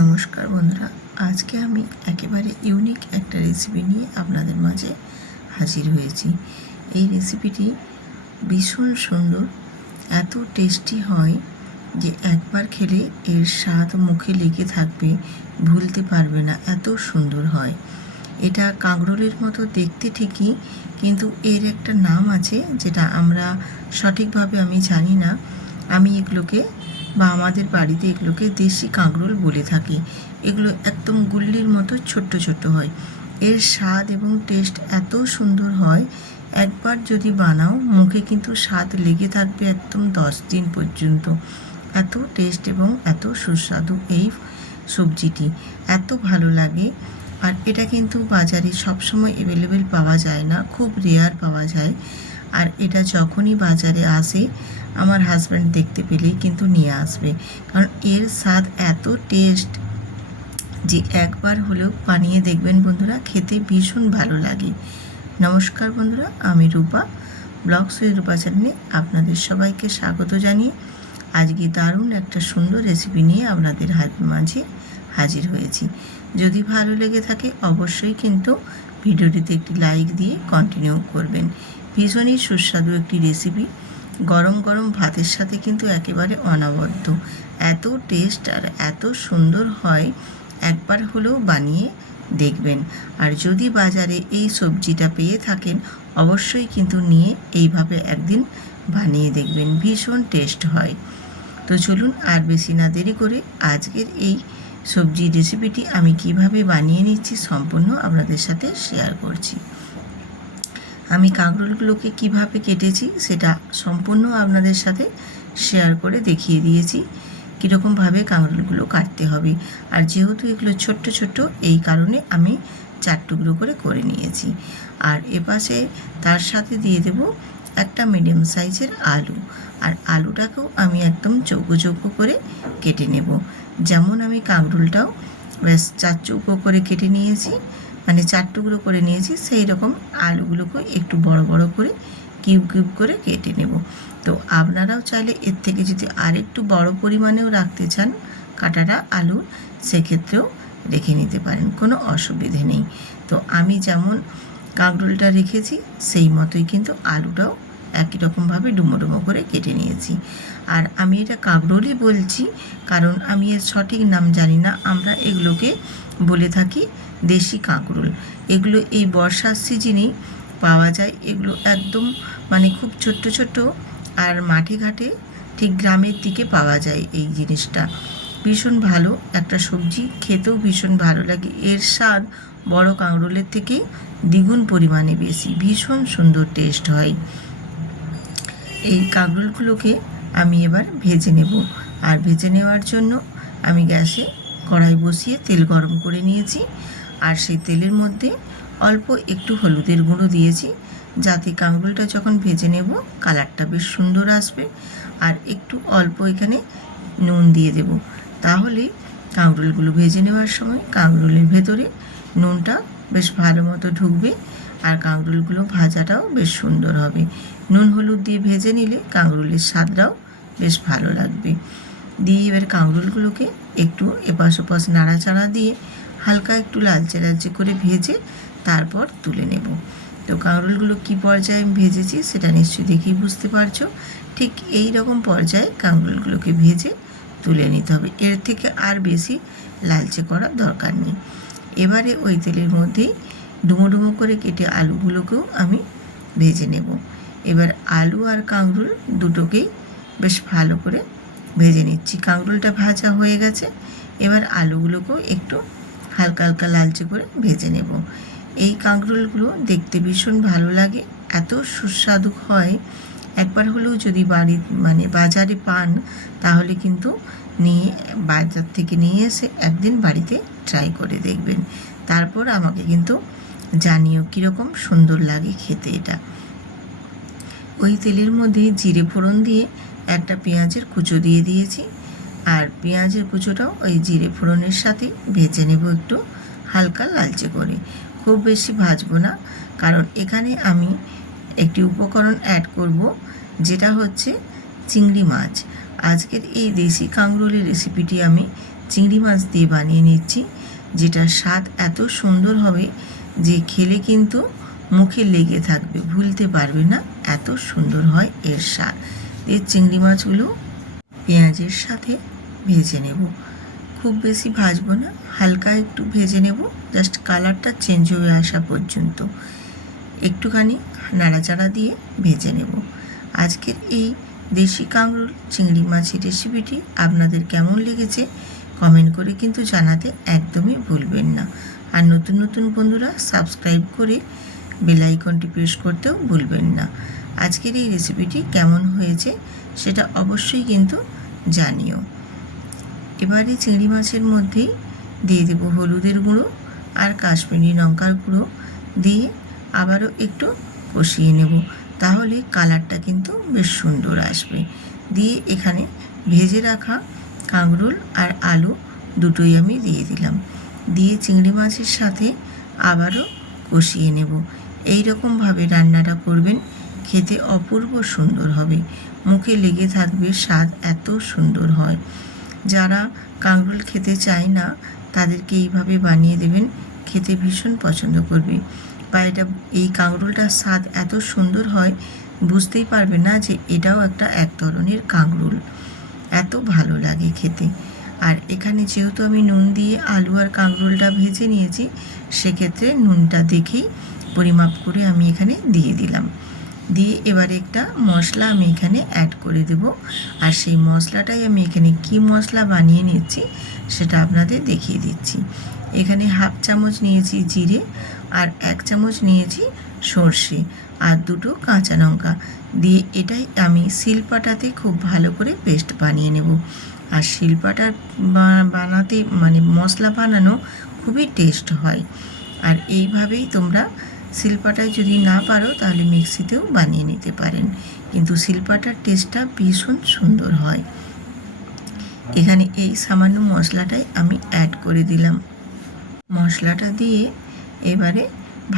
নমস্কার বন্ধুরা, আজকে আমি একেবারে ইউনিক একটা রেসিপি নিয়ে আপনাদের মাঝে হাজির হয়েছি। এই রেসিপিটি ভীষণ সুন্দর, এত টেস্টি হয় যে একবার খেলে এর স্বাদ মুখে লেগে থাকবে, ভুলতে পারবে না, এত সুন্দর হয়। এটা কাঁকরোলের মতো দেখতে ঠিকই, কিন্তু এর একটা নাম আছে যেটা আমরা সঠিকভাবে আমি জানি না। আমি এগুলোকে আমাদের বাড়িতে এগুলোকে দেশি কাঁকরোল বলে থাকি। এগুলো একদম গুল্লির মতো ছোট্ট ছোট্ট হয়। এর স্বাদ এবং টেস্ট এত সুন্দর হয়, একবার যদি বানাও মুখে কিন্তু স্বাদ লেগে থাকবে একদম 10 দিন পর্যন্ত। এত টেস্ট এবং এত সুস্বাদু এই সবজিটি, এত ভালো লাগে। আর এটা কিন্তু বাজারে সবসময় অ্যাভেলেবেল পাওয়া যায় না, খুব রেয়ার পাওয়া যায়। আর এটা যখনই বাজারে আসে আমার হাজব্যান্ড দেখতে পেলেই কিন্তু নিয়ে আসবে, কারণ এর স্বাদ এত টেস্ট যে একবার হলেও বানিয়ে দেখবেন বন্ধুরা, খেতে ভীষণ ভালো লাগে। নমস্কার বন্ধুরা, আমি রূপা, ব্লগস উইথ রূপা চ্যানেলে আপনাদের সবাইকে স্বাগত জানিয়ে আজকে দারুণ একটা সুন্দর রেসিপি নিয়ে আপনাদের মাঝে হাজির হয়েছি। যদি ভালো লেগে থাকে অবশ্যই কিন্তু ভিডিওটিতে একটি লাইক দিয়ে কন্টিনিউ করবেন। ভীষণই সুস্বাদু একটি রেসিপি, গরম গরম ভাতের সাথে কিন্তু একেবারে অনবদ্য। এত টেস্ট আর এত সুন্দর হয়, একবার হলেও বানিয়ে দেখবেন। আর যদি বাজারে এই সবজিটা পেয়ে থাকেন অবশ্যই কিন্তু নিয়ে এইভাবে একদিন বানিয়ে দেখবেন, ভীষণ টেস্ট হয়। তো চলুন আর বেশি না দেরি করে আজকের এই সবজি রেসিপিটি আমি কিভাবে বানিয়ে নিচ্ছি সম্পূর্ণ আপনাদের সাথে শেয়ার করছি। আমি কাঁকরোলগুলোকে কিভাবে কেটেছি সেটা সম্পূর্ণ আপনাদের সাথে শেয়ার করে দেখিয়ে দিয়েছি কীরকমভাবে কাঁকরোলগুলো কাটতে হবে। আর যেহেতু এগুলো ছোট্ট ছোট্ট, এই কারণে আমি 4 টুকরো করে নিয়েছি। আর এপাশে তার সাথে দিয়ে দেব একটা মিডিয়াম সাইজের আলু। আর আলুটাকেও আমি একদম চৌকো চৌকো করে কেটে নেব। যেমন আমি কাঁকরোলটাও ব্যাস 4 চৌকো করে কেটে নিয়েছি, মানে 4 টুকরো করে নিয়েছি, সেই রকম আলুগুলোকে একটু বড় বড় করে কিউব কিউব করে কেটে নেব। তো আপনারাও চাইলে এর থেকে যদি আরেকটু বড় পরিমাণেও রাখতে চান কাটাটা আলু, সেক্ষেত্রেও রেখে নিতে পারেন, কোনো অসুবিধে নেই। তো আমি যেমন কাঁকরোলটা রেখেছি সেই মতোই কিন্তু আলুটাও একই রকমভাবে ডুমো ডুমো করে কেটে নিয়েছি। আর আমি এটা কাঁকরোলই বলছি কারণ আমি এর সঠিক নাম জানি না, আমরা এগুলোকে বলে থাকি দেশি কাঁকরোল। এগুলো এই বর্ষার সিজনেই পাওয়া যায়। এগুলো একদম মানে খুব ছোট্ট ছোট্ট, আর মাঠে ঘাটে ঠিক গ্রামের দিকে পাওয়া যায় এই জিনিসটা। ভীষণ ভালো একটা সবজি, খেতেও ভীষণ ভালো লাগে। এর স্বাদ বড় কাঁকরোলের থেকে দ্বিগুণ পরিমাণে বেশি, ভীষণ সুন্দর টেস্ট হয়। এই কাঁকরোলগুলোকে আমি এবার ভেজে নেব। আর ভেজে নেওয়ার জন্য আমি গ্যাসে কড়াই বসিয়ে তেল গরম করে নিয়েছি। আর সেই তেলের মধ্যে অল্প একটু হলুদের গুঁড়ো দিয়েছি, যাতে কাঁকরোলটা যখন ভেজে নেব কালারটা বেশ সুন্দর আসবে। আর একটু অল্প এখানে নুন দিয়ে দেব, তাহলে কাঁকরোলগুলো ভেজে নেওয়ার সময় কাঁকরোলের ভেতরে নুনটা বেশ ভালো মতো ঢুকবে, আর কাঁকরোলগুলো ভাজাটাও বেশ সুন্দর হবে। নুন হলুদ দিয়ে ভেজে নিলে কাঁকরোলের স্বাদটাও বেশ ভালো লাগবে। দিয়ে এবার কাঁকরোলগুলোকে একটু এপাশ ওপাশ নাড়াচাড়া দিয়ে হালকা একটু লালচে লালচে করে ভেজে তারপর তুলে নেব। তো কাঁকরোলগুলো কী পর্যায়ে আমি ভেজেছি সেটা নিশ্চয়ই দেখেই বুঝতে পারছো। ঠিক এই রকম পর্যায়ে কাঁকরোলগুলোকে ভেজে তুলে নিতে হবে, এর থেকে আর বেশি লালচে করার দরকার নেই। এবারে ওই তেলের মধ্যেই ডুমো ডুমো করে কেটে আলুগুলোকেও আমি ভেজে নেব। এবার আলু আর কাঁকরোল দুটোকেই বেশ ভালো করে ভেজে নিচ্ছি। কাঁকরোলটা ভাজা হয়ে গেছে, এবার আলুগুলোকেও একটু হালকা হালকা লালচে করে ভেজে নেব। এই কাঁকরোলগুলো দেখতে ভীষণ ভালো লাগে, এত সুস্বাদু হয়। একবার হলেও যদি বাজারে পান তাহলে কিন্তু বাজার থেকে নিয়ে এসে একদিন বাড়িতে ট্রাই করে দেখবেন, তারপর আমাকে কিন্তু জানিও কীরকম সুন্দর লাগে খেতে এটা। ওই তেলের মধ্যে জিরে ফোড়ন দিয়ে একটা পেঁয়াজের কুচো দিয়ে দিয়েছি। আর পেঁয়াজের কুচোটাও ওই জিরে ফোড়নের সাথে ভেজে নেব একটু হালকা লালচে করে, খুব বেশি ভাজবো না, কারণ এখানে আমি একটি উপকরণ অ্যাড করব, যেটা হচ্ছে চিংড়ি মাছ। আজকের এই দেশি কাঁকরোলের রেসিপিটি আমি চিংড়ি মাছ দিয়ে বানিয়ে নিচ্ছি, যেটা স্বাদ এত সুন্দর হবে যে খেলে কিন্তু মুখে লেগে থাকবে, ভুলতে পারবে না, এত সুন্দর হয় এর স্বাদ। এই চিংড়ি মাছগুলো পেঁয়াজের সাথে ভেজে নেব, খুব বেশি ভাজবো না, হালকা একটু ভেজে নেব, জাস্ট কালারটা চেঞ্জ হয়ে আসা পর্যন্ত একটুখানি নাড়াচাড়া দিয়ে ভেজে নেব। আজকের এই দেশি কাঁকরোল চিংড়ি মাছের রেসিপিটি আপনাদের কেমন লেগেছে কমেন্ট করে কিন্তু জানাতে একদমই ভুলবেন না। আর নতুন নতুন বন্ধুরা সাবস্ক্রাইব করে বেল আইকনটি প্রেস করতেও ভুলবেন না। আজকের এই রেসিপিটি কেমন হয়েছে সেটা অবশ্যই কিন্তু জানিও। এবারে চিংড়ি মাছের মধ্যেই দিয়ে দেব হলুদের গুঁড়ো আর কাশ্মীরি লঙ্কার গুঁড়ো দিয়ে আবারও একটু কষিয়ে নেব, তাহলে কালারটা কিন্তু বেশ সুন্দর আসবে। দিয়ে এখানে ভেজে রাখা কাঁকরোল আর আলু দুটোই আমি দিয়ে দিলাম, দিয়ে চিংড়ি মাছের সাথে আবারও কষিয়ে নেব। এই রকমভাবে রান্নাটা করবেন, খেতে অপূর্ব সুন্দর হবে, মুখে লেগে থাকবে, স্বাদ এত সুন্দর হয়। যারা কাঁকরোল খেতে চায় না তাদেরকে এইভাবে বানিয়ে দেবেন, খেতে ভীষণ পছন্দ করবে। বা এই কাঁকরোলটার স্বাদ এত সুন্দর হয় বুঝতেই পারবে না যে এটাও এক ধরনের কাঁকরোল, এত ভালো লাগে খেতে। আর এখানে যেহেতু আমি নুন দিয়ে আলু আর কাঁকরোলটা ভেজে নিয়েছি, সেক্ষেত্রে নুনটা দেখেই পরিমাপ করে আমি এখানে দিয়ে দিলাম। দিয়ে এবারে একটা মশলা আমি এখানে অ্যাড করে দেব, আর সেই মশলাটাই আমি এখানে কি মশলা বানিয়ে নিচ্ছি সেটা আপনাদের দেখিয়ে দিচ্ছি। এখানে হাফ চামচ নিয়েছি জিরে, আর 1 চামচ নিয়েছি সর্ষে, আর 2টো কাঁচা লঙ্কা দিয়ে এটাই আমি শিলপাটাতে খুব ভালো করে পেস্ট বানিয়ে নেব। আর শিলপাটা বানাতে মানে মশলা বানানো খুবই টেস্ট হয়। আর এইভাবেই তোমরা শিলপাটায় যদি না পারো তাহলে মিক্সিতেও বানিয়ে নিতে পারেন, কিন্তু শিলপাটার টেস্টটা ভীষণ সুন্দর হয়। এখানে এই সামান্য মশলাটাই আমি অ্যাড করে দিলাম। মশলাটা দিয়ে এবারে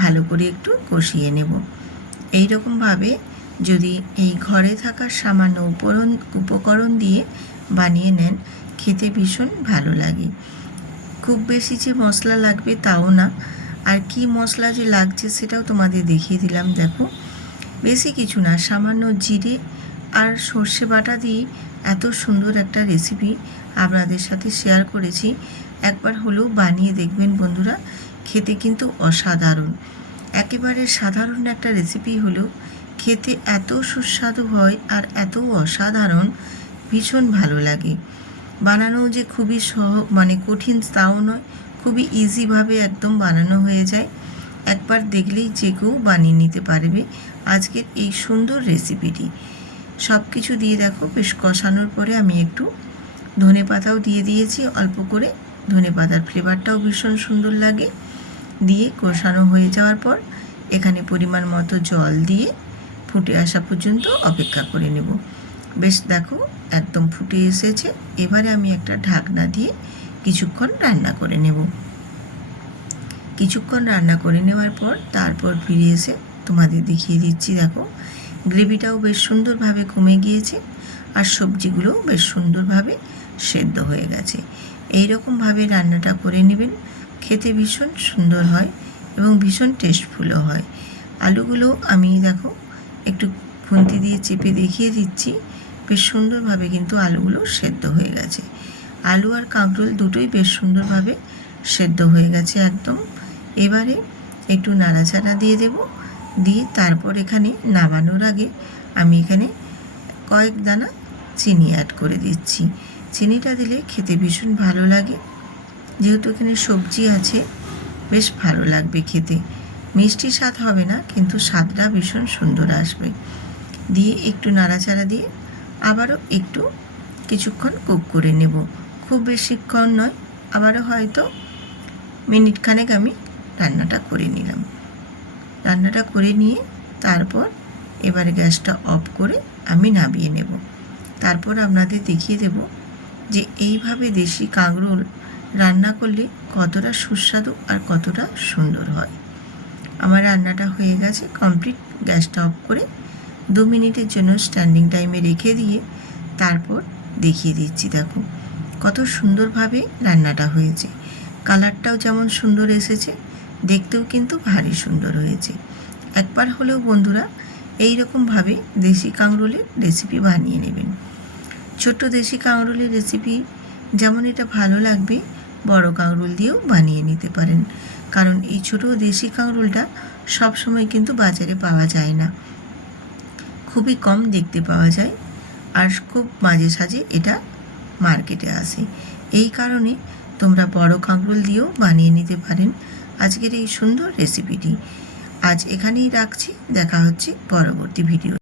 ভালো করে একটু কষিয়ে নেব। এই রকমভাবে যদি এই ঘরে থাকা সামান্য উপকরণ দিয়ে বানিয়ে নেন, খেতে ভীষণ ভালো লাগে। খুব বেশি যে মশলা লাগবে তাও না, আর কি মশলা যে লাগছে সেটাও তোমাদের দেখিয়ে দিলাম। দেখো, বেশি কিছু না, সামান্য জিরে আর সর্ষে বাটা দিয়ে এত সুন্দর একটা রেসিপি আপনাদের সাথে শেয়ার করেছি। একবার হলেও বানিয়ে দেখবেন বন্ধুরা, খেতে কিন্তু অসাধারণ। একেবারে সাধারণ একটা রেসিপি হলেও খেতে এত সুস্বাদু হয় আর এত অসাধারণ, ভীষণ ভালো লাগে। বানানো যে খুবই কঠিন তাও নয়, খুবই ইজিভাবে একদম বানানো হয়ে যায়। একবার দেখলেই যে কেউ বানিয়ে নিতে পারবে আজকের এই সুন্দর রেসিপিটি। সব কিছু দিয়ে দেখো বেশ কষানোর পরে আমি একটু ধনেপাতাও দিয়ে দিয়েছি অল্প করে, ধনেপাতার ফ্লেভারটাও ভীষণ সুন্দর লাগে। দিয়ে কষানো হয়ে যাওয়ার পর এখানে পরিমাণ মতো জল দিয়ে ফুটে আসা পর্যন্ত অপেক্ষা করে নেব। বেশ দেখো একদম ফুটে এসেছে। এবারে আমি একটা ঢাকনা দিয়ে কিছুক্ষণ রান্না করে নেব। কিছুক্ষণ রান্না করে নেওয়ার পর তারপর ফিরে এসে তোমাদের দেখিয়ে দিচ্ছি। দেখো গ্রেভিটাও বেশ সুন্দরভাবে কমে গিয়েছে, আর সবজিগুলোও বেশ সুন্দরভাবে সেদ্ধ হয়ে গেছে। এই রকমভাবে রান্নাটা করে নেবেন, খেতে ভীষণ সুন্দর হয় এবং ভীষণ টেস্টফুলও হয়। আলুগুলো আমি দেখো একটু খুন্তি দিয়ে চেপে দেখিয়ে দিচ্ছি, বেশ সুন্দরভাবে কিন্তু আলুগুলো সেদ্ধ হয়ে গেছে। আলু আর কাঁকরোল দুটোই বেশ সুন্দরভাবে সেদ্ধ হয়ে গেছে একদম। এবারে একটু নাড়াচাড়া দিয়ে দেব, দিয়ে তারপর এখানে নামানোর আগে আমি এখানে কয়েক দানা চিনি অ্যাড করে দিচ্ছি। চিনিটা দিলে খেতে ভীষণ ভালো লাগে, যেহেতু এখানে সবজি আছে বেশ ভালো লাগবে খেতে। মিষ্টি স্বাদ হবে না, কিন্তু স্বাদটা ভীষণ সুন্দর আসবে। দিয়ে একটু নাড়াচাড়া দিয়ে আবারও একটু কিছুক্ষণ কুক করে নেব, খুব বেশিক্ষণ নয়, আবারও হয়তো মিনিটখানেক আমি রান্নাটা করে নিলাম। রান্নাটা করে নিয়ে তারপর এবারে গ্যাসটা অফ করে আমি নামিয়ে নেব। তারপর আপনাদের দেখিয়ে দেব যে এইভাবে দেশি কাঁকরোল রান্না করলে কতটা সুস্বাদু আর কতটা সুন্দর হয়। আমার রান্নাটা হয়ে গেছে কমপ্লিট। গ্যাসটা অফ করে 2 মিনিটের জন্য স্ট্যান্ডিং টাইমে রেখে দিয়ে তারপর দেখিয়ে দিচ্ছি। দেখো কত সুন্দরভাবে রান্নাটা হয়েছে। কালারটাও যেমন সুন্দর এসেছে, দেখতেও কিন্তু ভারী সুন্দর হয়েছে। একবার হলেও বন্ধুরা এই রকমভাবে দেশি কাঁকরোলের রেসিপি বানিয়ে নেবেন। ছোট্ট দেশি কাঁকরোলের রেসিপি যেমন এটা ভালো লাগবে, বড় কাঁকরোল দিয়েও বানিয়ে নিতে পারেন, কারণ এই ছোটো দেশি কাঁকরোলটা সবসময় কিন্তু বাজারে পাওয়া যায় না, খুবই কম দেখতে পাওয়া যায়, আর খুব মাঝে সাঝে এটা মার্কেটে আসে। এই কারণে তোমরা বড় কাঁকরোল দিয়েও বানিয়ে নিতে পারেন আজকের এই সুন্দর রেসিপিটি। আজ এখানেই রাখছি, দেখা হচ্ছে পরবর্তী ভিডিও।